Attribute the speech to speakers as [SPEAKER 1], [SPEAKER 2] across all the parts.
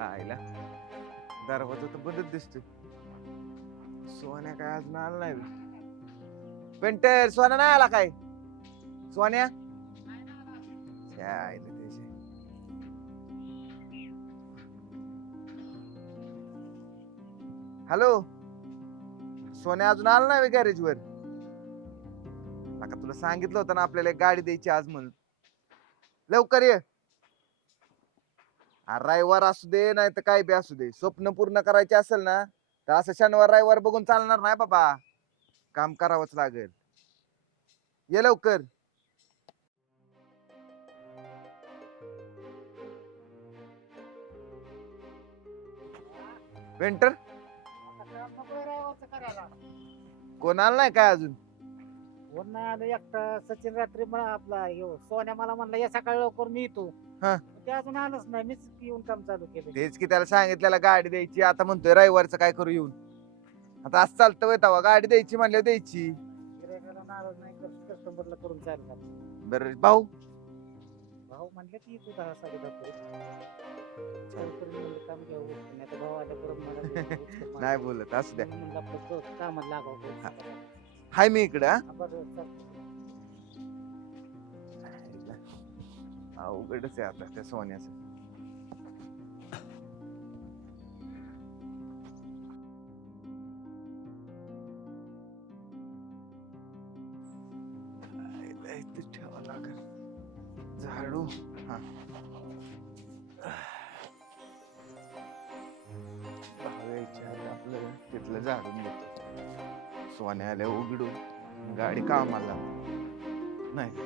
[SPEAKER 1] आईला दरवाजा तर बंदच दिसतोय. सोन्या काय अजून आला नाही बे. पेंटर सोन्या नाही आला काय? सोन्या छ्या, आईला त्याचे. हॅलो, सोन्या अजून आला नाही गॅरेज वर? नका, तुला सांगितलं होतं ना आपल्याला एक गाडी द्यायची आज म्हणून. लवकर ये. अरे रविवार असू दे नाही तर काय बी असू दे, स्वप्न पूर्ण करायचे असेल ना तर असं शनिवार रविवार बघून चालणार नाही बाबा. काम करावंच लागेल. ये लवकर. पेंटर कोण आलं नाही काय अजून?
[SPEAKER 2] कोण नाही आलं एकटा. सचिन रात्री मला आपला सोन्या मला म्हणला या सकाळी लवकर मी येतो.
[SPEAKER 1] हा.
[SPEAKER 2] ते अजून आलंच नाही. मीच येऊन काम चालू केलं.
[SPEAKER 1] तेच की त्याला सांगितलेलं गाडी द्यायची, आता म्हणतोय रविवारचं काय करू येऊन. आता असं चालतं होय तवा, गाडी द्यायची म्हणल्यावर द्यायची.
[SPEAKER 2] गिऱ्हाईकाला नाराज नाही कस्टमरला करून चालू झालं.
[SPEAKER 1] बरं भाऊ
[SPEAKER 2] भाऊ म्हणले की तू 10-10:30 म्हणलं काम घ्यावं उरकून. नाही तर भाऊ आल्या बरोबर
[SPEAKER 1] नाही बोलत असू द्या.
[SPEAKER 2] म्हणलं आपलं कामात लागावं.
[SPEAKER 1] हाय मी इकडं हा.
[SPEAKER 2] बरं चालतं.
[SPEAKER 1] अवघडच आहे आता त्या सोन्याचं. इथं ठेवावं लागेल झाडू. हा आपलं तिथलं झाडून घेतो. सोन्या आल्या उघडू गाडी कामाला नाही.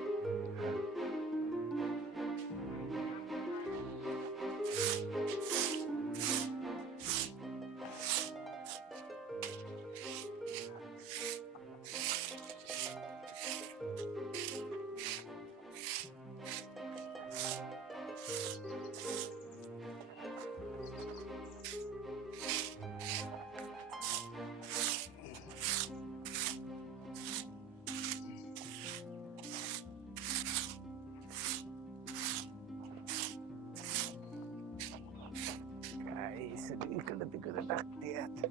[SPEAKER 1] इकडं तिकडं टाकते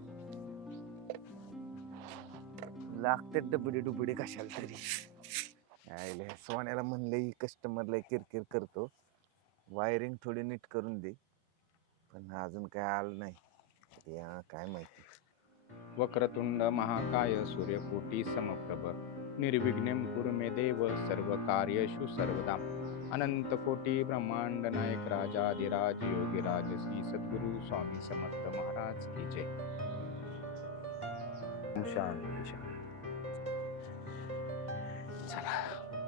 [SPEAKER 1] लागते डबडी डुबडी कशाला तरी. आयले सोन्याला म्हणलं कस्टमरला किरकिर करतो, वायरिंग थोडी नीट करून दे, पण अजून काय आलं नाही. या काय माहिती.
[SPEAKER 3] वक्रतुंड महाकाय सूर्यकोटी समप्रभ निर्विघ्नं कुरु मे देव सर्वकार्येषु सर्वदा. अनंत कोटी ब्रह्मांड नायक राजाधिराज योगीराज श्री सद्गुरु स्वामी समर्थ महाराज की जय. शांती शांती. चला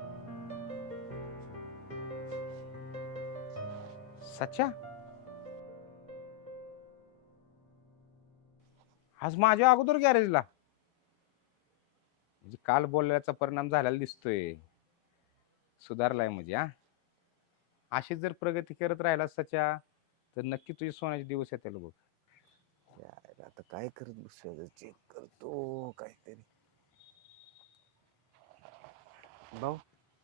[SPEAKER 3] सच्चा, आज माझ्या अगोदर गॅरेजला. म्हणजे काल बोलल्याचा परिणाम झालेला दिसतोय. सुधारलाय म्हणजे. अशीच जर प्रगती करत राहिला सच्या तर नक्की तुझे सोन्याचे दिवस येतील बघ.
[SPEAKER 1] आता काय करत बसू, चेक करतो काहीतरी. भाऊ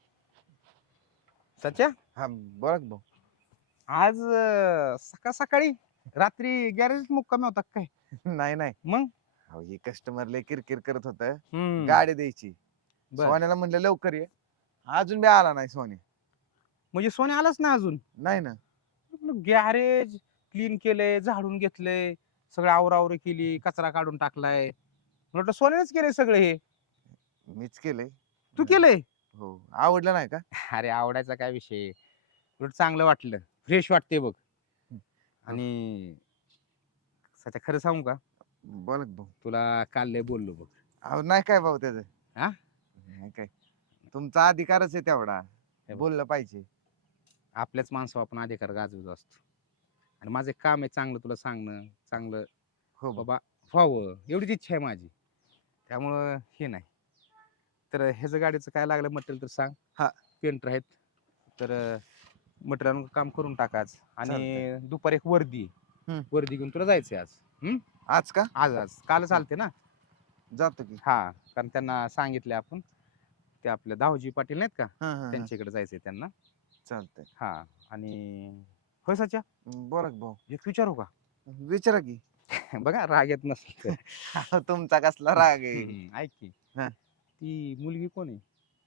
[SPEAKER 3] सच्या,
[SPEAKER 1] हा बोला की भाऊ.
[SPEAKER 3] आज सकाळ सकाळी रात्री गॅरेज मुक्कामी होता काय?
[SPEAKER 1] नाही नाही,
[SPEAKER 3] मग
[SPEAKER 1] अहो हे कस्टमर लय किरकिर करत होत,
[SPEAKER 3] गाडी
[SPEAKER 1] गाडी द्यायची. सोन्याला म्हणलं लवकर ये, अजून बी आला नाही सोन्या.
[SPEAKER 3] म्हणजे सोन्या आलाच ना अजून?
[SPEAKER 1] नाही ना.
[SPEAKER 3] गॅरेज क्लीन केलंय, झाडून घेतलंय, सगळं आवरावरी केली, कचरा काढून टाकलाय. म्हटलं सोन्यानेच केलंय सगळं हे.
[SPEAKER 1] मीच केलंय.
[SPEAKER 3] तू केलंय?
[SPEAKER 1] हो. आवडलं नाही का?
[SPEAKER 3] अरे आवडायचा काय विषय, उलट चांगलं वाटलं, फ्रेश वाटते बघ. आणि सध्या खरं सांगू का,
[SPEAKER 1] बोल भाऊ.
[SPEAKER 3] तुला काल लय बोललो बघ.
[SPEAKER 1] अहो नाही काय भाऊ त्याच.
[SPEAKER 3] हा?
[SPEAKER 1] नाही काय, तुमचा अधिकारच आहे तेवढा, बोललं पाहिजे.
[SPEAKER 3] आपल्याच माणसावर आपण अधिकार गाजवत असतो. आणि माझं एक काम आहे चांगलं तुला सांगणं, चांगलं
[SPEAKER 1] हो
[SPEAKER 3] बाबा व्हावं एवढीच इच्छा आहे माझी. त्यामुळं हे नाही तर ह्याचं गाडीचं काय लागलं मटेरियल तर सांग.
[SPEAKER 1] हा.
[SPEAKER 3] पेंटर आहेत तर मटेरियल काम करून टाकाच. आणि
[SPEAKER 1] चालतंय.
[SPEAKER 3] दुपारी एक वर्दी वर्दी घेऊन तुला जायचंय आज.
[SPEAKER 1] आज का?
[SPEAKER 3] आज काल चालते ना?
[SPEAKER 1] जातो की.
[SPEAKER 3] हा, कारण त्यांना सांगितले आपण, ते आपले दावजी पाटील नाहीत का,
[SPEAKER 1] हा.
[SPEAKER 3] त्यांच्याकडे जायचंय त्यांना.
[SPEAKER 1] चालतंय.
[SPEAKER 3] हा. आणि होय सच्या
[SPEAKER 1] बोला की भाऊ.
[SPEAKER 3] एक विचारू का
[SPEAKER 1] विचारा की.
[SPEAKER 3] बघा राग येत नसेल तर.
[SPEAKER 1] अहो, तुमचा कसला राग आहे?
[SPEAKER 3] ऐक की
[SPEAKER 1] हा.
[SPEAKER 3] ती मुलगी कोण आहे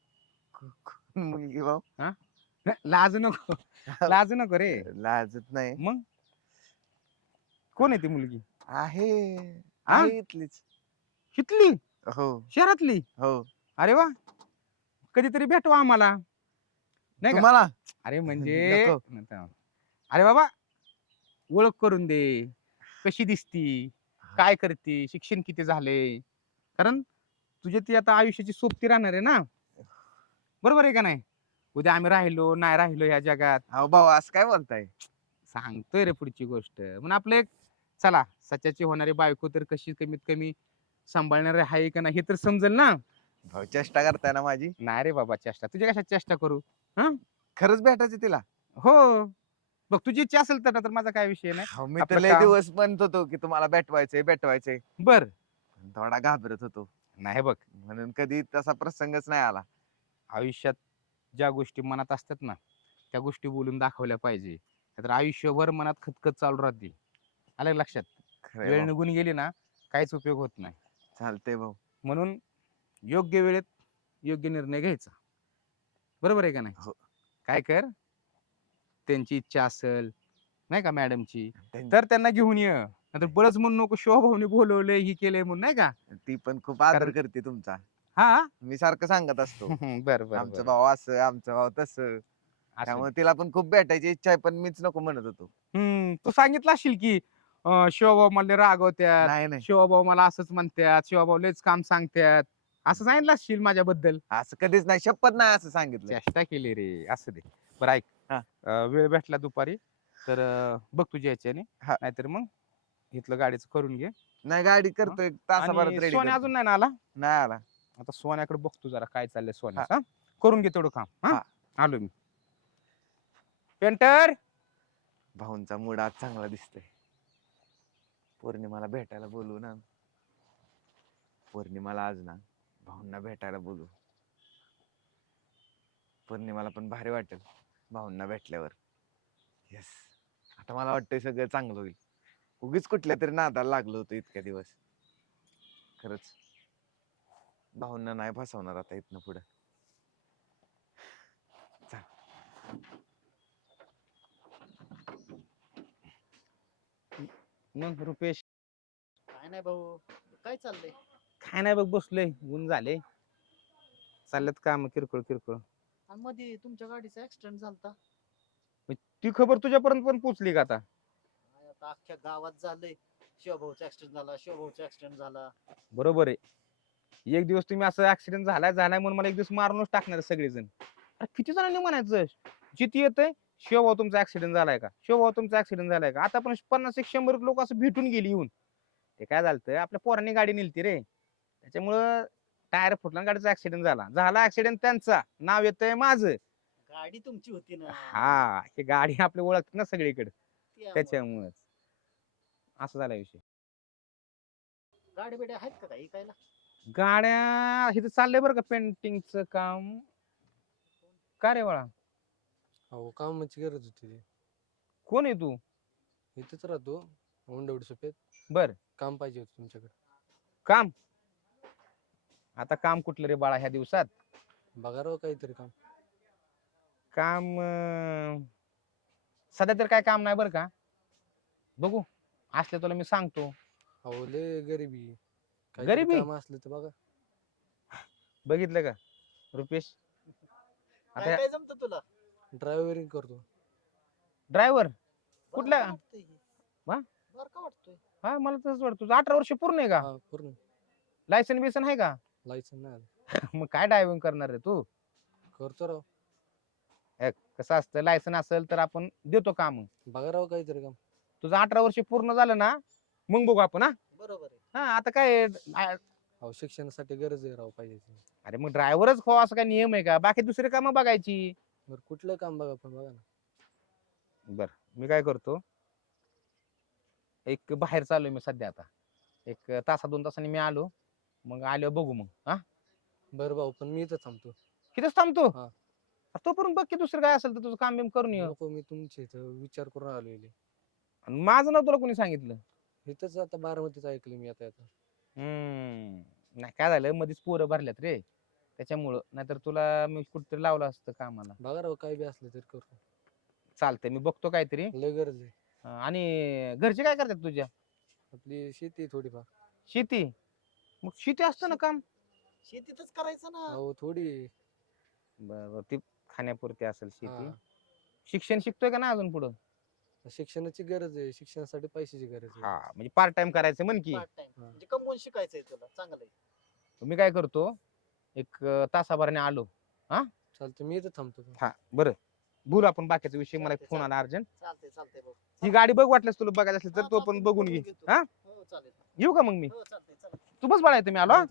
[SPEAKER 1] कोण मुलगी भाऊ?
[SPEAKER 3] लाजू नको लाजू नको रे
[SPEAKER 1] लाजत नाही.
[SPEAKER 3] मग कोण आहे ती मुलगी
[SPEAKER 1] आहे
[SPEAKER 3] हा?
[SPEAKER 1] आहे इथलीच.
[SPEAKER 3] कितली
[SPEAKER 1] हो
[SPEAKER 3] शहरातली
[SPEAKER 1] हो.
[SPEAKER 3] अरे वा कधीतरी भेटवा आम्हाला नाही का
[SPEAKER 1] तुम्हाला
[SPEAKER 3] अरे म्हणजे
[SPEAKER 1] नको.
[SPEAKER 3] अरे बाबा ओळख करून दे कशी दिसती काय करते शिक्षण किती झाले कारण तुझ्या ती आता आयुष्याची सोबती राहणार आहे ना बरोबर आहे का नाही उद्या आम्ही राहिलो नाही राहिलो ह्या जगात
[SPEAKER 1] अहो भाऊ असं काय बोलताय?
[SPEAKER 3] सांगतोय रे पुढची गोष्ट म्हणून आपलं एक चला सच्याची होणारी बायको तर कशी कमीत कमी सांभाळणार आहे का नाही हे तर समजेल ना
[SPEAKER 1] भाऊ चेष्टा करताय ना माझी?
[SPEAKER 3] नाही रे बाबा चेष्टा तुझ्या कशा चेष्टा करू
[SPEAKER 1] खरंच भेटायचं तिला?
[SPEAKER 3] हो बघ तुझी इच्छा असेल तर ना तर माझा काय विषय नाही
[SPEAKER 1] अहो, मी तर
[SPEAKER 3] आपलं
[SPEAKER 1] लय
[SPEAKER 3] काम-
[SPEAKER 1] दिवस म्हणत होतो की तुम्हाला भेटवायचंय भेटवायचंय.
[SPEAKER 3] बर
[SPEAKER 1] पण थोडा घाबरत होतो
[SPEAKER 3] नाही बघ
[SPEAKER 1] म्हणून कधी तसा प्रसंगच नाही आला.
[SPEAKER 3] आयुष्यात ज्या गोष्टी मनात असतात ना त्या गोष्टी बोलून दाखवल्या पाहिजे तर आयुष्यभर मनात खतखत चालू राहते आलं का लक्षात
[SPEAKER 1] खरंय
[SPEAKER 3] वेळ
[SPEAKER 1] भाऊ.
[SPEAKER 3] निघून गेली ना काहीच उपयोग होत नाही
[SPEAKER 1] चालतंय भाऊ.
[SPEAKER 3] म्हणून योग्य वेळेत योग्य निर्णय घ्यायचा बरोबर आहे का नाही
[SPEAKER 1] हो.
[SPEAKER 3] काय कर त्यांची इच्छा असेल नाही का मॅडमची
[SPEAKER 1] त्यां-
[SPEAKER 3] तर त्यांना घेऊन ये नंतर बरंच म्हणून नको शोभावने बोलवलंय ही केलंय म्हणून नाही का
[SPEAKER 1] ती पण खूप आदर
[SPEAKER 3] कारण-
[SPEAKER 1] करते तुमचा.
[SPEAKER 3] हा
[SPEAKER 1] मी सारखं सांगत असतो
[SPEAKER 3] बर बर
[SPEAKER 1] आमचं
[SPEAKER 3] बर
[SPEAKER 1] भाऊ असं आमचं भाऊ तसं. त्यामुळे तिला पण खूप भेटायची इच्छा आहे पण मीच नको म्हणत होतो.
[SPEAKER 3] तू सांगितलं असेल की शिवभाऊ मला रागवत्यात
[SPEAKER 1] नाही नाही
[SPEAKER 3] शिवभाऊ मला असंच म्हणतात शिवभाऊ लयच काम सांगतात असं सांगितलं असशील माझ्याबद्दल
[SPEAKER 1] असं कधीच नाही, शपथ नाही असं सांगितलं.
[SPEAKER 3] चेष्टा केली रे असं दे बरं ऐक
[SPEAKER 1] हा.
[SPEAKER 3] वेळ भेटला दुपारी तर बघ तुझ्या ह्याच्याने
[SPEAKER 1] हा.
[SPEAKER 3] नाहीतर मग इथलं गाडीचं करून घे
[SPEAKER 1] नाही गाडी करतो एक तासाभरात
[SPEAKER 3] आणि
[SPEAKER 1] रेडी.
[SPEAKER 3] सोन्या अजून नाही ना आला
[SPEAKER 1] नाही आला.
[SPEAKER 3] आता सोन्याकडे बघतो जरा काय चाललंय सोन्याचं हा? करून घे तेवढं काम हा
[SPEAKER 1] हा.
[SPEAKER 3] आलो मी पेंटर
[SPEAKER 1] भाऊंचा मूड आज चांगला दिसतोय. पौर्णिमाला भेटायला बोलू ना. पौर्णिमाला आज ना भाऊंना भेटायला बोलू. पौर्णिमाला पण भारी वाटेल भाऊंना भेटल्यावर. येस आता मला वाटतंय सगळं चांगलं होईल. उगीच कुठल्या तरी नादाला लागलो होतो इतक्या दिवस. खरंच भाऊंना नाही फसवणार आता इथनं पुढे.
[SPEAKER 3] मग रुपेश
[SPEAKER 2] काय नाही भाऊ काय चाललंय?
[SPEAKER 3] काय नाही बघ बसलोय ऊन झाले चालल्यात काम किरकोळ किरकोळ
[SPEAKER 2] आणि मध्ये तुमच्या गाडीचा ऍक्सिडेंट झालता.
[SPEAKER 3] ती खबर तुझ्यापर्यंत पण पोचली का आता
[SPEAKER 2] काय आता अख्ख्या गावात झालंय शिवभाऊचा ऍक्सिडेंट झाला शिवभाऊचा ऍक्सिडेंट झाला.
[SPEAKER 3] बरोबर आहे एक दिवस तुम्ही असं ऍक्सिडेंट झालाय म्हणून मला एक दिवस मारूनच टाकणार सगळेजण अरे किती जणांनी म्हणायचं जिथे येतंय शिवभाऊ तुमचा ऍक्सिडेंट झालाय का शिवभाऊ तुमचा ऍक्सिडेंट झालाय का आता पण 50-100 लोक असं भेटून गेली येऊन ते काय झालं आपल्या पोरांनी गाडी नेलती रे त्याच्यामुळं टायर फुटला आणि गाडीचा ऍक्सिडेंट झाला ऍक्सिडेंट त्यांचा नाव येतंय माझं
[SPEAKER 2] गाडी तुमची होती ना.
[SPEAKER 3] हा हे गाडी आपली ओळखते ना सगळीकडे
[SPEAKER 2] त्यामुळं.
[SPEAKER 3] त्याच्यामुळेच असं झाला विषय
[SPEAKER 2] गाडी बिड्या आहेत का काही ऐकायला?
[SPEAKER 3] गाड्या इथं चाललंय बरं का पेंटिंगचं काम का रे बाळा
[SPEAKER 4] अहो कामाची गरज होती ती.
[SPEAKER 3] कोण आहे तू
[SPEAKER 4] इथेच राहतो औंढवड सोपेत.
[SPEAKER 3] बर
[SPEAKER 4] काम पाहिजे होतं तुमच्याकडे.
[SPEAKER 3] काम आता काम कुठलं रे बाळा ह्या दिवसात
[SPEAKER 4] बघा राव काहीतरी काम.
[SPEAKER 3] काम सध्या तर काय काम नाही बरं का बघू असले तुला मी सांगतो
[SPEAKER 4] अहो लय गरिबी. काहीतरी
[SPEAKER 3] गरिबी?
[SPEAKER 4] काम असलं तर बघा.
[SPEAKER 3] बघितलं का रुपेश
[SPEAKER 2] काय
[SPEAKER 3] आता
[SPEAKER 2] काय जमत तुला?
[SPEAKER 4] ड्रायव्हरिंग करतो.
[SPEAKER 3] ड्रायव्हर
[SPEAKER 2] बरं
[SPEAKER 3] कुठल्या?
[SPEAKER 2] का वाटतंय हे?
[SPEAKER 3] वा?
[SPEAKER 2] बरं का वाटतोय?
[SPEAKER 3] हा मला तसंच वाटतं तुझं 18 वर्ष पूर्ण आहे का
[SPEAKER 4] हा पूर्ण.
[SPEAKER 3] लायसन बिसन आहे का
[SPEAKER 4] लायसन नाही आलं.
[SPEAKER 3] मग काय ड्रायव्हिंग करणार रे तू
[SPEAKER 4] करतो राव.
[SPEAKER 3] कसं असतं लायसन असेल तर आपण देतो काम
[SPEAKER 4] बघा राव काहीतरी काम.
[SPEAKER 3] तुझं 18 वर्ष पूर्ण झालं ना मग बघू आपण हा
[SPEAKER 2] बरोबर आहे.
[SPEAKER 3] हा आता काय
[SPEAKER 4] अहो शिक्षणासाठी गरज आहे राव पाहिजे ती.
[SPEAKER 3] अरे मग ड्रायव्हरच खो असं काय नियम आहे का बाकी दुसरी कामं बघायची
[SPEAKER 4] बरं कुठलं काम बघा पण बघा ना.
[SPEAKER 3] बर मी काय करतो एक बाहेर चाललोय मी सध्या आता एक तासा 2 तासांनी मी आलो मग आलो बघू मग हा
[SPEAKER 4] बरं भाऊ पण मी इथं थांबतो.
[SPEAKER 3] कितीच थांबतो
[SPEAKER 4] हा.
[SPEAKER 3] तोपर्यंत बघ की दुसरं काय असेल तर तुझं काम बिम करून ये.
[SPEAKER 4] नको, मी तुमच्या इथं विचार करून आलोय.
[SPEAKER 3] आणि माझं नाव तुला कोणी सांगितलं?
[SPEAKER 4] इथंच आता बारामतीच ऐकलं मी आता.
[SPEAKER 3] नाही काय झालं मध्येच पोरं भरल्यात रे त्याच्यामुळं, नाहीतर तुला मी कुठतरी लावलं असतं कामाला.
[SPEAKER 4] बघा राव, काय बी असलं तरी करू.
[SPEAKER 3] चालतंय मी बघतो काहीतरी.
[SPEAKER 4] लय गरज आहे.
[SPEAKER 3] आणि घरचे काय करतात तुझ्या?
[SPEAKER 4] आपली शेती आहे थोडीफार.
[SPEAKER 3] शेती? मग शेती असतं ना काम.
[SPEAKER 2] शेतीतच करायचं ना.
[SPEAKER 4] अहो थोडी.
[SPEAKER 3] बरोबर, ती खाण्यापुरती असेल शेती.
[SPEAKER 4] हा.
[SPEAKER 3] शिक्षण शिकतोय का ना अजून पुढं?
[SPEAKER 4] शिक्षणाची गरज आहे, शिक्षणासाठी पैशाची गरज आहे.
[SPEAKER 3] हा म्हणजे पार्ट टाइम करायचं म्हण की.
[SPEAKER 2] पार्ट टाइम म्हणजे कमवून शिकायचंय तुला, चांगलं आहे.
[SPEAKER 3] मी काय करतो, एक तासाभराने आलो.
[SPEAKER 4] चालतं, मी इथं थांबतो.
[SPEAKER 3] हा बरं, बोलू आपण बाकीचा विषय. मला
[SPEAKER 2] चालतंय,
[SPEAKER 3] फोन आला अर्जंट.
[SPEAKER 2] चालतंय भाऊ.
[SPEAKER 3] ही गाडी बघ, वाटल्यास तुला बघायचं असेल तर
[SPEAKER 2] हा,
[SPEAKER 3] तो
[SPEAKER 2] चालतंय,
[SPEAKER 3] पण
[SPEAKER 2] मी
[SPEAKER 3] बघून घे.
[SPEAKER 2] घेतो.
[SPEAKER 3] हा
[SPEAKER 2] हो चालेल.
[SPEAKER 3] येऊ का मग मी?
[SPEAKER 2] हो चालतंय चला.
[SPEAKER 3] तू बस बाळा, मी आलो हा?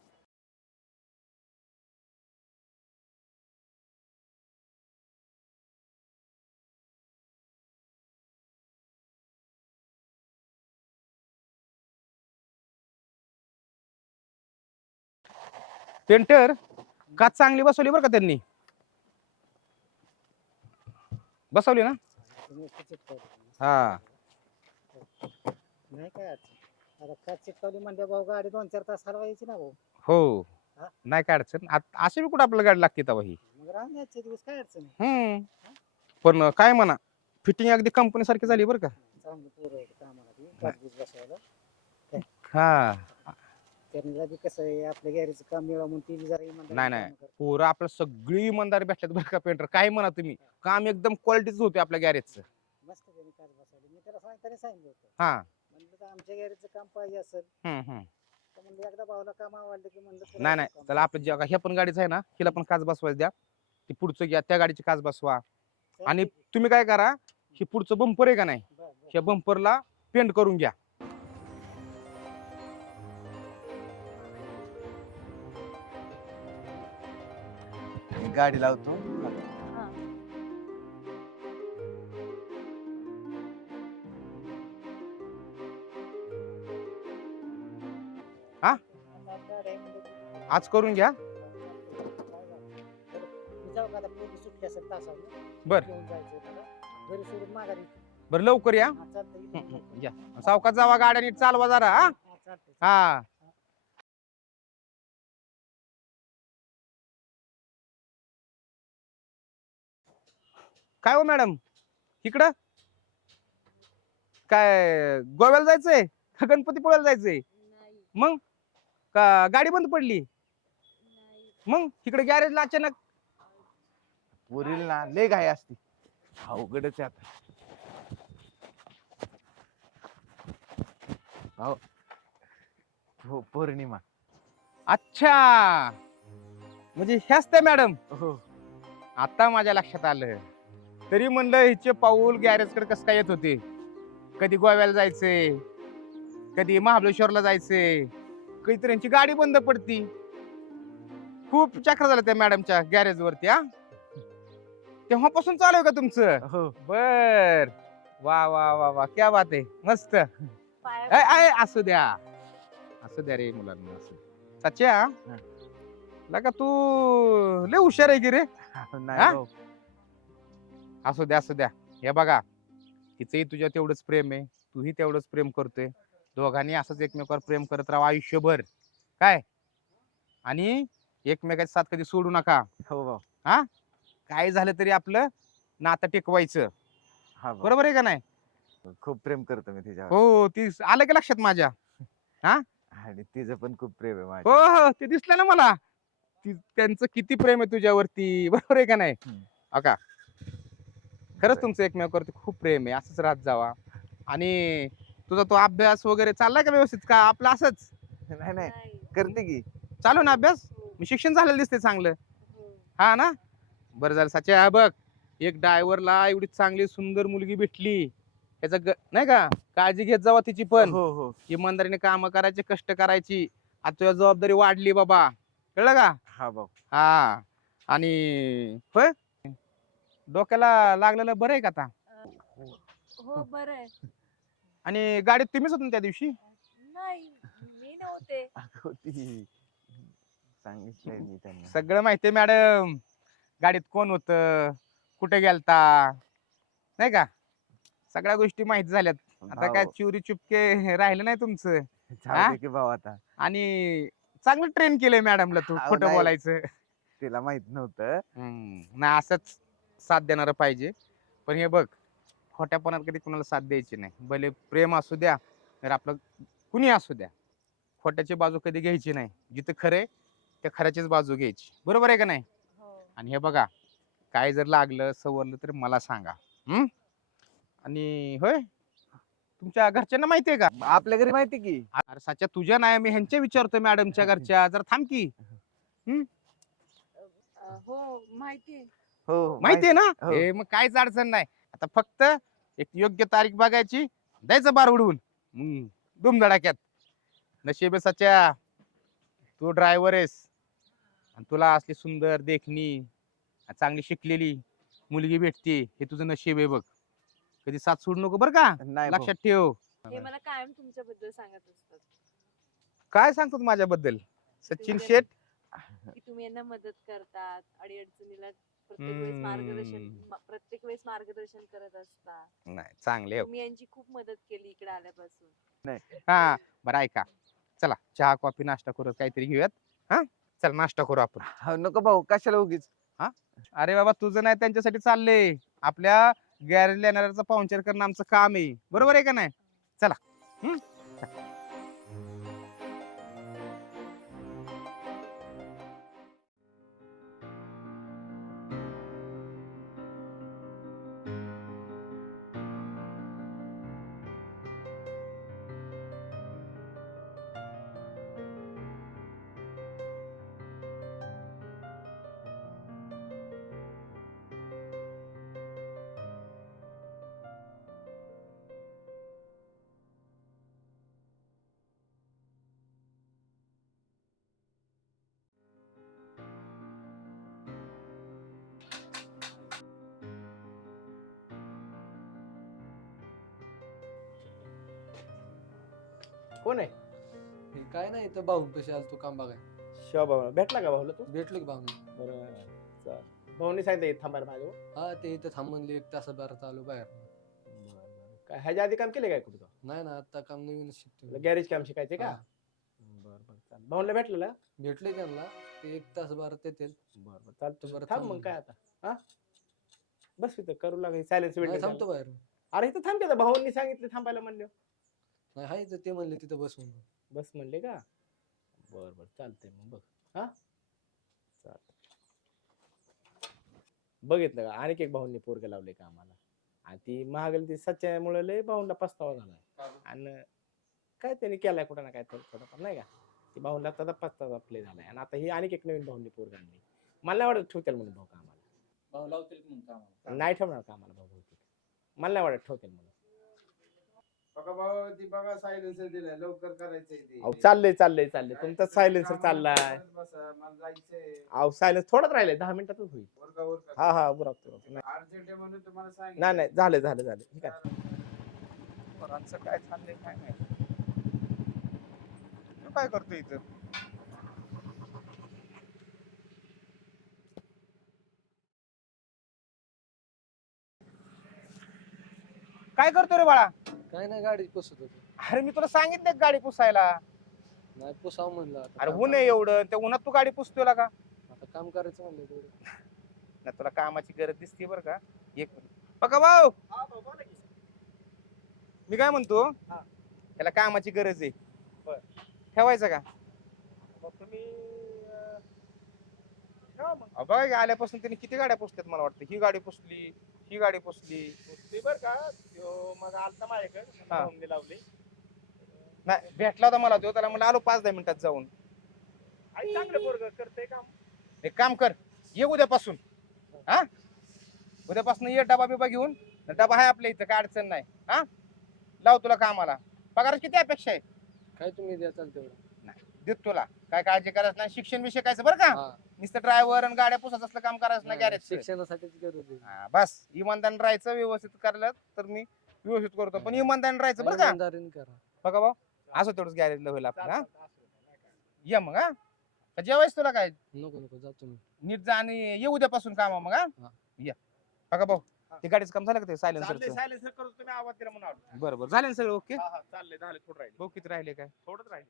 [SPEAKER 3] पेंटर काच चांगली बसवली बरं का त्यांनी. बसवली ना?
[SPEAKER 2] तुम्ही चिटकवली.
[SPEAKER 3] हा
[SPEAKER 2] नाही काय अडचण. आता काय चिटकवली म्हणजे भाऊ गाडी 2-4 तास हलवायची ना भाऊ.
[SPEAKER 3] हो,
[SPEAKER 2] हा?
[SPEAKER 3] नाही काय अडचण. अशी बी कुठं आपल्याला गाडी लागते तेव्हा ही.
[SPEAKER 2] मग राहून द्यायचे दिवस, काय अडचण आहे.
[SPEAKER 3] पण काय म्हणा, फिटिंग अगदी कंपनी सारखी झाली बरं का.
[SPEAKER 2] चांगली पोरं आहे कामाला ती, गाजबीज बसवायला.
[SPEAKER 3] हा
[SPEAKER 2] त्यांना बी कसं आहे, आपल्या गॅरेजचं काम मिळावं म्हणून ती बी जरा इमानदारीने
[SPEAKER 3] नाही नाही
[SPEAKER 2] कामं करतात.
[SPEAKER 3] पोरं आपलं सगळी इमानदारी भेटल्यात बरं का पेंटर. काय म्हणा तुम्ही, काम एकदम क्वालिटीच होते आपल्या गॅरेजचं.
[SPEAKER 2] मस्त त्यांनी काच बसवली. मी त्याला सांगितलं होतं.
[SPEAKER 3] हा
[SPEAKER 2] म्हणलं तर आमच्या गॅरेजचं काम पाहिजे असेल
[SPEAKER 3] हम्म.
[SPEAKER 2] तर म्हणलं एकदा भाऊला काम आवडलं की म्हणलं तुला
[SPEAKER 3] नाही नाही
[SPEAKER 2] काम
[SPEAKER 3] त्याला आपलं जे ह्या पण गाडीच आहे ना, हिला पण काच बसवायला द्या. ती पुढचं घ्या, त्या गाडीची काच बसवा.
[SPEAKER 2] चालतंय
[SPEAKER 3] आणि
[SPEAKER 2] की.
[SPEAKER 3] तुम्ही काय करा, हे पुढचं बंपर आहे का नाही,
[SPEAKER 2] बरं.
[SPEAKER 3] ह्या बंपरला पेंट करून घ्या.
[SPEAKER 1] मी गाडी लावतो.
[SPEAKER 3] हा?
[SPEAKER 2] आता गाडी आहे म्हणजे ती-
[SPEAKER 3] आज करून घ्या.
[SPEAKER 2] मी जाऊ का आता, पोरगी सुटली असेल तासावर.
[SPEAKER 3] बर.
[SPEAKER 2] घेऊन जायचं त्याला. घरी सोडून माघारी.
[SPEAKER 3] बरं लवकर या.
[SPEAKER 2] हा, चालतंय. इथून लवकर.
[SPEAKER 3] या सावकाश जावा, गाड्या नीट चालवा जरा. हा
[SPEAKER 2] हा, चालतंय.
[SPEAKER 3] हा काय हो मॅडम, इकडं काय गोव्याला जायचंय का गणपतीपुळ्याला जायचंय? मग का गाडी बंद पडली? मग इकडे गॅरेजला अचानक?
[SPEAKER 1] पोरील ना लय घाई असते. अवघडच आहे आता. हो पौर्णिमा.
[SPEAKER 3] अच्छा, म्हणजे ह्याच त्या मॅडम.
[SPEAKER 1] हो
[SPEAKER 3] आता माझ्या लक्षात आलं. तरी म्हणलं हिचे पाऊल गॅरेज कडे कसं काय येत होते. कधी गोव्याला जायचंय, कधी महाबळेश्वरला जायचंय, कधीतरी यांची गाडी बंद पडती. खूप चक्र झालं त्या मॅडमच्या गॅरेज वरती. हा तेव्हापासून चालू आहे का तुमचं?
[SPEAKER 1] हो
[SPEAKER 3] बर, वा वा वा वा, क्या बात आहे, मस्त. असू द्या, असू द्या रे मुलांना, असू द्या. सच्या लगा तू लय हुशार आहे की रे.
[SPEAKER 1] नाही
[SPEAKER 3] हा?
[SPEAKER 1] भाऊ.
[SPEAKER 3] असू द्या असू द्या. हे बघा, तिचंही तुझ्या तेवढंच प्रेम आहे, तूही तेवढंच प्रेम करतोय. दोघांनी असंच एकमेकावर प्रेम करत राहा आयुष्यभर. काय, आणि एकमेकाची साथ कधी सोडू नका.
[SPEAKER 1] हो भाऊ.
[SPEAKER 3] काय झालं तरी आपलं नातं टिकवायचं.
[SPEAKER 1] हा भाऊ.
[SPEAKER 3] बरोबर आहे का नाही?
[SPEAKER 1] खूप प्रेम करतो मी तिच्यावर.
[SPEAKER 3] हो, ती आलं की लक्षात माझ्या.
[SPEAKER 1] आणि तिचं पण खूप प्रेम आहे
[SPEAKER 3] हो
[SPEAKER 1] माझ्या.
[SPEAKER 3] हो, ते दिसलं ना मला. त्यांचं किती प्रेम आहे तुझ्यावरती. बरोबर आहे का नाही? का खरंच तुमचं एकमेकावरती खूप प्रेम आहे. असंच राहत जावा. आणि तुझा तो अभ्यास वगैरे चाललाय का व्यवस्थित, का आपलं असंच?
[SPEAKER 1] नाही नाही करते की.
[SPEAKER 3] चालू ना अभ्यास? मी शिक्षण झालेलं दिसते चांगलं. हा ना, बरं झालं. सच्या बघ, एक ड्रायव्हरला एवढी चांगली सुंदर मुलगी भेटली. त्याचा नाही का काळजी घेत जावा तिची पण.
[SPEAKER 1] हो हो
[SPEAKER 3] इमानदारीने काम करायची, कष्ट करायची. आता तुझ्या जबाबदारी वाढली बाबा, कळलं का?
[SPEAKER 1] हा भाऊ.
[SPEAKER 3] हा, आणि होय, डोक्याला लागलेलं बरं आहे का आता?
[SPEAKER 5] हो बरं आहे.
[SPEAKER 3] आणि गाडीत तुम्हीच होत ना त्या दिवशी?
[SPEAKER 5] नाही, मी नव्हते.
[SPEAKER 1] अगं ती सांगितलंय मी त्यांना.
[SPEAKER 3] सगळं माहितीये मॅडम. गाडीत कोण होतं, कुठे गेलता, नाही का? सगळ्या गोष्टी माहित झाल्यात. आता काय
[SPEAKER 1] भाऊ,
[SPEAKER 3] चोरी चुपके राहिलं नाही तुमचं.
[SPEAKER 1] जाऊ
[SPEAKER 3] हा?
[SPEAKER 1] दे की भाऊ आता.
[SPEAKER 3] आणि चांगलं ट्रेन केलंय मॅडमला तू
[SPEAKER 1] अहो,
[SPEAKER 3] खोटं
[SPEAKER 1] नाही.
[SPEAKER 3] बोलायचं.
[SPEAKER 1] तिला माहित नव्हतं.
[SPEAKER 3] नाही असंच साथ देणारं पाहिजे. पण हे बघ, खोट्यापणात कधी कुणाला साथ द्यायची नाही. भले प्रेम असू द्या तर आपलं कुणी असू द्या, खोट्याची बाजू कधी घ्यायची नाही. जिथं खरे त्या खऱ्याचीच बाजू घ्यायची. बरोबर आहे का नाही?
[SPEAKER 5] हो.
[SPEAKER 3] आणि हे बघा, काय जर लागलं सवरलं तर मला सांगा. आणि होय, तुमच्या घरच्यांना माहितीये का?
[SPEAKER 1] आपल्या घरी माहिती की.
[SPEAKER 3] अरे साच्या तुझ्या नाही, मी ह्यांच्या विचारतो मॅडमच्या घरच्या. जरा थांब की.
[SPEAKER 5] हो माहितीये.
[SPEAKER 1] हो
[SPEAKER 3] माहितीये ना?
[SPEAKER 1] हो.
[SPEAKER 3] हे मग काहीच अडचण नाही. आता फक्त एक योग्य तारीख बघायची, द्यायचं बार उडवून. धुमधडाक्यात. नशीब आहे सच्या, तू ड्रायव्हर आहेस आणि तुला असली सुंदर देखणी चांगली शिकलेली मुलगी भेटते, हे तुझं नशीब आहे बघ. कधी साथ सोडू नको बरं का,
[SPEAKER 1] नाही भाऊ.
[SPEAKER 3] लक्षात ठेव.
[SPEAKER 5] हे मला कायम तुमच्याबद्दल सांगत असतात
[SPEAKER 3] काय सांगतो माझ्याबद्दल? सचिन
[SPEAKER 5] तुमच्या-
[SPEAKER 3] शेठ.
[SPEAKER 5] की तुम्ही यांना मदत करतात, अडीअडचणीला प्रत्येक वेळेस मार्गदर्शन करत असता.
[SPEAKER 3] नाही चांगले हो.
[SPEAKER 5] तुम्ही यांची खूप मदत केली इकडे आल्यापासून.
[SPEAKER 3] हा बरं ऐका, चला चहा कॉफी नाश्ता करू, काहीतरी घेऊयात. हा चल नाश्ता करू आपण.
[SPEAKER 1] हो, नको भाऊ, कशाला उगीच.
[SPEAKER 3] अरे बाबा तुझं नाही, त्यांच्यासाठी चाललंय. आपल्या गॅरेज येणाऱ्याचा पाहुणचार करणं आमचं काम आहे. बरोबर आहे का नाही? चला.
[SPEAKER 4] कोण आहे? हे काय नाही तर भाऊ कशी आल तू काम बघाय.
[SPEAKER 6] शिवा भाऊ भेटला का भाऊला तू?
[SPEAKER 4] भेटलो की भाऊ.
[SPEAKER 6] बरं चल. भाऊनी सांगितलं थांबायला माझ्यावर.
[SPEAKER 4] हा ते इथं थांब म्हणले 1 तासाभरात आलो बाहेर.
[SPEAKER 6] काय ह्याच्या आधी काम केले काय कुठं?
[SPEAKER 4] नाही ना आता काम नवीनच शिकतो.
[SPEAKER 6] गॅरेज काम शिकायचे का?
[SPEAKER 4] हा.
[SPEAKER 6] बरं बरं चाल. भाऊला भेटलेला?
[SPEAKER 4] भेटले त्यांना ते 1 तासाभरात येतील.
[SPEAKER 6] बरं बरं चालतं.
[SPEAKER 4] बरं,
[SPEAKER 6] थांब
[SPEAKER 4] थांब.
[SPEAKER 6] मग काय आता. हा बस इथं करू लागाय सायलेन्स
[SPEAKER 4] नाही
[SPEAKER 6] वेट.
[SPEAKER 4] थांबतो बाहेर.
[SPEAKER 6] अरे इथं थांब की आता, भाऊंनी सांगितलं थांबायला म्हणलं.
[SPEAKER 4] नाही हाय तर ते म्हणले तिथं बस म्हणून.
[SPEAKER 6] बस म्हणले का? बरं बरं चालतंय मग बघ. हा चाल. बघितलं का आणखी एक भाऊंनी पोरगं लावले का आम्हाला, आणि ती महागली ती सच्च्यामुळे लय भाऊंना पस्तावा झाला. आणि काय त्यांनी केलाय कुठं ना काय थोडंफार नाही का, ती भाऊंना आता पस्तावा प्ले झालाय. आणि आता ही आणखी एक नवीन भाऊंनी पोरगं आणली. मला नाही वाटत ठेवतील म्हणून भाऊ का आम्हाला.
[SPEAKER 4] भाऊ लावतील म्हणून कामाला.
[SPEAKER 6] नाही ठेवणार का आम्हाला भाऊ बहुतेक. मला नाही वाटत ठेवतील म्हणून.
[SPEAKER 1] बघा सायलेन्सर दिलाय, लवकर करायचंय ते.
[SPEAKER 6] अहो चाललंय चाललंय चाललंय तुमचा सायलेन्सर चाललाय.
[SPEAKER 1] मला जायचंय.
[SPEAKER 6] अहो सायलेन्स थोडंच राहिलंय, 10 मिनिटातच होईल. हा हा बरोबर.
[SPEAKER 1] अर्जंट आहे म्हणून तुम्हाला सांगितलं.
[SPEAKER 6] नाही नाही झालं झालं झालं ठीक आहे.
[SPEAKER 3] पोरांचं काय चाललंय काय नाही. तू काय करतो इथं? काय करतो रे बाळा?
[SPEAKER 4] काय नाही गाडी पुसत होतो.
[SPEAKER 3] अरे मी तुला सांगितलं गाडी पुसायला.
[SPEAKER 4] नाही पुसाव म्हणलं आता.
[SPEAKER 3] अरे
[SPEAKER 4] काम
[SPEAKER 3] ऊन आहे एवढं, त्या उन्हात तू गाडी पुसतोय का?
[SPEAKER 4] आता काम करायचं म्हणलं तेवढं.
[SPEAKER 3] नाही तुला कामाची गरज दिसते बरं का. एक मिनिट बघा भाऊ, मी काय म्हणतो, त्याला कामाची गरज आहे. ठेवायचं का?
[SPEAKER 6] मग तुम्ही
[SPEAKER 3] बघा की आल्यापासून त्यांनी किती गाड्या पुसतात मला वाटतं. ही गाडी पुसली, ही गाडी पुसली.
[SPEAKER 6] ते बर का त्यो मग आलता माझ्याकडे
[SPEAKER 3] हा.
[SPEAKER 6] भाऊंनी लावले.
[SPEAKER 3] नाही भेटला होता मला तो, त्याला म्हणलं आलो 5-10 मिनिटात जाऊन.
[SPEAKER 6] आई चांगलं पोरगं करतंय काम.
[SPEAKER 3] एक काम कर, ये उद्यापासून. हा उद्यापासून ये डबा बिबा घेऊन. डबा आहे आपल्या इथं, काय अडचण नाही. हा लाव तुला कामाला. पगार किती अपेक्षा आहे?
[SPEAKER 4] काय तुम्ही द्या चाल तेवढं.
[SPEAKER 3] देत तुला, काय काळजी करायचं नाही. शिक्षण विषय कायचं बरं का.
[SPEAKER 4] हा.
[SPEAKER 3] नुसतं ड्रायव्हर आणि गाड्या पुसायचं असलं काम करायचं ना गॅरेज.
[SPEAKER 4] शिक्षणासाठीच गरज आहे.
[SPEAKER 3] बस इमानदार राहायचं, व्यवस्थित करायला तर मी व्यवस्थित करतो, पण इमानदार राहायचं बरं का.
[SPEAKER 4] इमानदारीने करा.
[SPEAKER 3] बघा भाऊ, असं तेवढंच गॅरेजला होईल आपलं. हा ये मग. हा का जेवायच तुला काय
[SPEAKER 4] नको नको जातो मी.
[SPEAKER 3] नीट जा आणि ये उद्यापासून काम मग हा
[SPEAKER 4] हा.
[SPEAKER 3] या बघा भाऊ ते गाडीचं काम झालं का ते सायलेन्सरचं
[SPEAKER 6] सायलेन्सर करतो तुम्ही आवाज दिला म्हणून आलो.
[SPEAKER 3] बरं बरं झाले ना सगळं ओके
[SPEAKER 6] चाललंय झालं थोडं राहिले
[SPEAKER 3] भाऊ किती राहिले काय
[SPEAKER 6] थोडंच राहिले.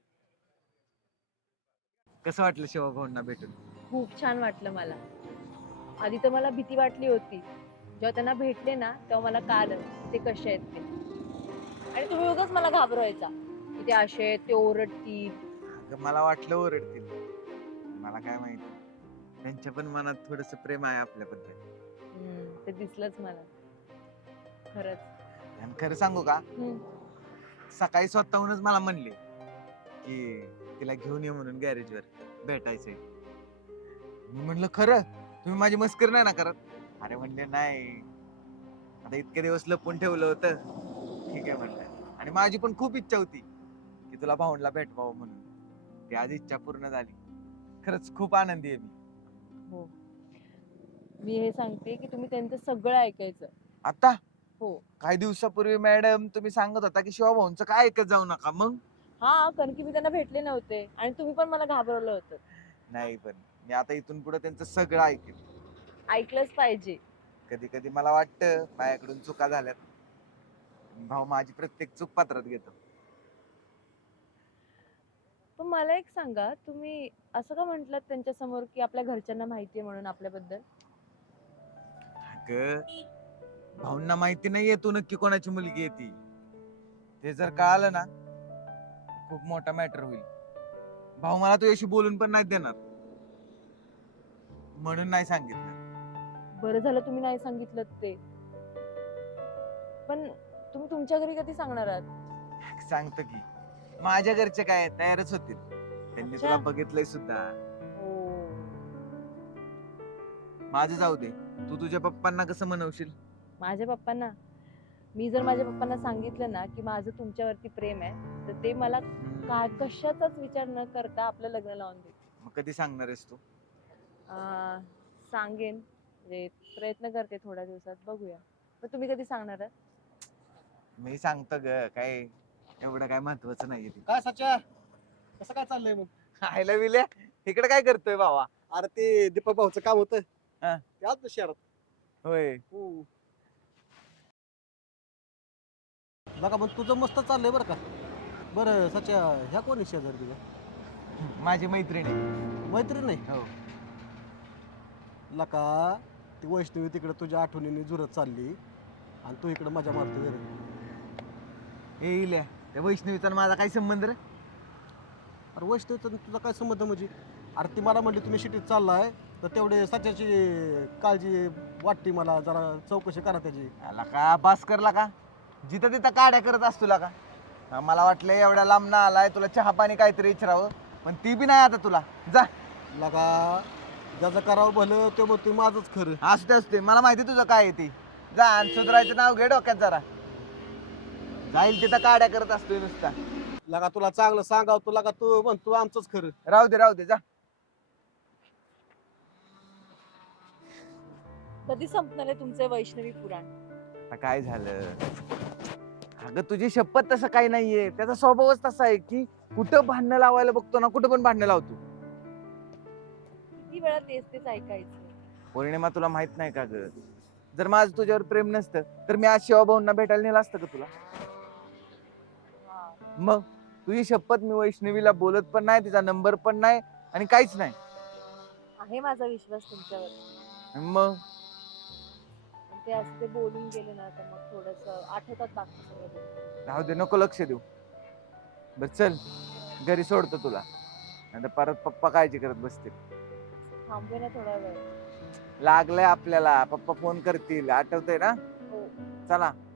[SPEAKER 1] कसं वाटलं शिवभाऊंना भेटून?
[SPEAKER 5] खूप छान वाटलं मला. आधी तर मला भीती वाटली होती. जेव्हा त्यांना भेटले ना तेव्हा मला कळलं ते कसे आहेत ते. आणि तुम्ही उगाच मला घाबरवायचा की ते असे आहेत, ते ओरडतील.
[SPEAKER 1] अगं मला वाटलं ओरडतील, मला काय माहिती त्यांच्या पण मनात थोडस प्रेम आहे आपल्याबद्दल.
[SPEAKER 5] ते दिसलंच मला. खरंच.
[SPEAKER 1] आणि खरं सांगू का, सकाळी स्वतःहूनच मला म्हणले की तिला घेऊन ये म्हणून गॅरेजवर भेटायचंय. मी म्हणलं खरं तुम्ही माझी मस्करी नाही ना करत? अरे म्हणले नाही, आता इतके दिवस लपून ठेवलं होतं. ठीक आहे म्हणलं. आणि माझी पण खूप इच्छा होती की तुला भाऊंला भेटवावं म्हणून. ती आज इच्छा पूर्ण झाली. खरंच खूप आनंदी आहे मी.
[SPEAKER 5] हो. मी हे सांगते की तुम्ही त्यांचं सगळं ऐकायचं.
[SPEAKER 1] आता
[SPEAKER 5] हो.
[SPEAKER 1] काही दिवसापूर्वी मॅडम तुम्ही सांगत होता की शिवभाऊंचं काय ऐकत जाऊ नका. मग
[SPEAKER 5] हा, कारण की मी त्यांना भेटले नव्हते आणि तुम्ही पण मला घाबरवलं होतं.
[SPEAKER 1] नाही, पण मी आता इथून पुढे त्यांचं सगळं ऐकेल.
[SPEAKER 5] ऐकलंच पाहिजे.
[SPEAKER 1] कधी कधी मला वाटतं माझ्याकडून चुका झाल्यात. भाऊ माझी प्रत्येक चूक पात्रात घेतो.
[SPEAKER 5] पण मला एक सांगा, तुम्ही असं का म्हंटलात त्यांच्या समोर की आपल्या घरच्यांना माहितीये म्हणून आपल्याबद्दल?
[SPEAKER 1] अगं भाऊंना माहिती नाहीये तू नक्की कोणाची मुलगी आहे ती. ते जर कळालं ना खूप मोठा मॅटर होईल. भाऊ मला तुझ्याशी बोलून पण नाही देणार, म्हणून नाही सांगितलं.
[SPEAKER 5] बरं झालं तुम्ही नाही सांगितलं ते. पण तुम्ही तुमच्या घरी कधी सांगणार आहात?
[SPEAKER 1] सांगतो की. माझ्या घरचे काय तयारच होतील. त्यांनी
[SPEAKER 5] अच्छा.
[SPEAKER 1] तुला बघितलंय सुद्धा.
[SPEAKER 5] हो.
[SPEAKER 1] माझं जाऊ दे, तू तुझ्या पप्पांना कसं म्हणवशील?
[SPEAKER 5] माझ्या पप्पांना, मी जर माझ्या पप्पांना सांगितलं ना की माझं तुमच्यावरती प्रेम आहे, तर ते मला कशाचाच विचार न करता आपलं लग्न लावून देतील.
[SPEAKER 1] मग कधी सांगणार आहेस तू?
[SPEAKER 5] सांगेन, म्हणजे प्रयत्न करते थोड्या दिवसात, बघूया. पण तुम्ही कधी सांगणार आहात?
[SPEAKER 1] मी सांगतो ग, काय एवढं काय महत्वाचं नाहीये ते.
[SPEAKER 7] काय सच्या कसं काय चाललंय मग?
[SPEAKER 1] आयला विल्या इकडे काय करतोय बाबा?
[SPEAKER 7] अरे ते दीपक भाऊचं काम होतं
[SPEAKER 1] हा.
[SPEAKER 7] ते आलं शहरात.
[SPEAKER 1] होय.
[SPEAKER 7] बघा मग तुझं मस्त चाललंय बरं का. बरं सच्या ह्या कोणी शेजारी तुझ्या?
[SPEAKER 1] माझी मैत्रिणी.
[SPEAKER 7] मैत्रीण नाही
[SPEAKER 1] हो.
[SPEAKER 7] लका ती वैष्णवी तिकडे तुझ्या आठवणीने जुरत चालली आणि तू इकडे मजा मारतो घरी.
[SPEAKER 1] ए इल्या, त्या वैष्णवीचा आणि माझा काय संबंध रे?
[SPEAKER 7] अरे वैष्णवीचा आणि तुझा काय संबंध म्हणजे? अरे ती मला म्हणली तुम्ही शिटीत चाललाय तर तेवढे सच्याची काळजी वाटते मला, जरा चौकशी करा त्याची.
[SPEAKER 1] आला का बास करला का? जिथं तिथं काड्या करत असतो का? हा, मला वाटलं एवढ्या लांब ना आलाय तुला चहा पाणी काहीतरी विचारावं, पण ती बी नाही आता तुला. जा.
[SPEAKER 7] लका ज्याचं करावं भलं ते मग ते माझंच खरं.
[SPEAKER 1] असते मला माहिती तुझं काय आहे ती. जा आणि सुधरायचं नाव घे डोक्यात जरा. जाईल तिथं काड्या करत असतोय नुसता.
[SPEAKER 7] लका तुला चांगलं सांगाव तुला का तू म्हणतो आमचंच खरं.
[SPEAKER 1] राहू दे जा.
[SPEAKER 5] कधी संपणार आहे तुमचे वैष्णवी पुराण?
[SPEAKER 1] आता काय झालं? अगं तुझी शपथ तसं काही नाहीये. त्याचा स्वभावच तसा आहे की कुठं भांडणं लावायला बघतो ना कुठं पण भांडणं लावतो.
[SPEAKER 5] किती वेळा तेच तेच ऐकायचं.
[SPEAKER 1] पौर्णिमा तुला माहित नाही का ग? जर माझं तुझ्यावर प्रेम नसतं तर मी आज शिवभाऊंना भेटायला नेलं असतं का तुला? मग तुझी शपथ मी वैष्णवीला बोलत पण नाही, तिचा नंबर पण नाही आणि काहीच नाही.
[SPEAKER 5] आहे माझा विश्वास तुमच्यावर.
[SPEAKER 1] मग
[SPEAKER 5] ते असं ते बोलून गेले ना तर मग थोडस आठवतात बाकी सगळं.
[SPEAKER 1] राहू दे, नको लक्ष देऊ. बर चल, घरी सोडतो तुला, नाही परत पप्पा काळजी करत बसतील.
[SPEAKER 5] थांबवे ना थोडा वेळ.
[SPEAKER 1] लागलंय आपल्याला, पप्पा फोन करतील, आठवतंय ना?
[SPEAKER 5] हो.
[SPEAKER 1] चला.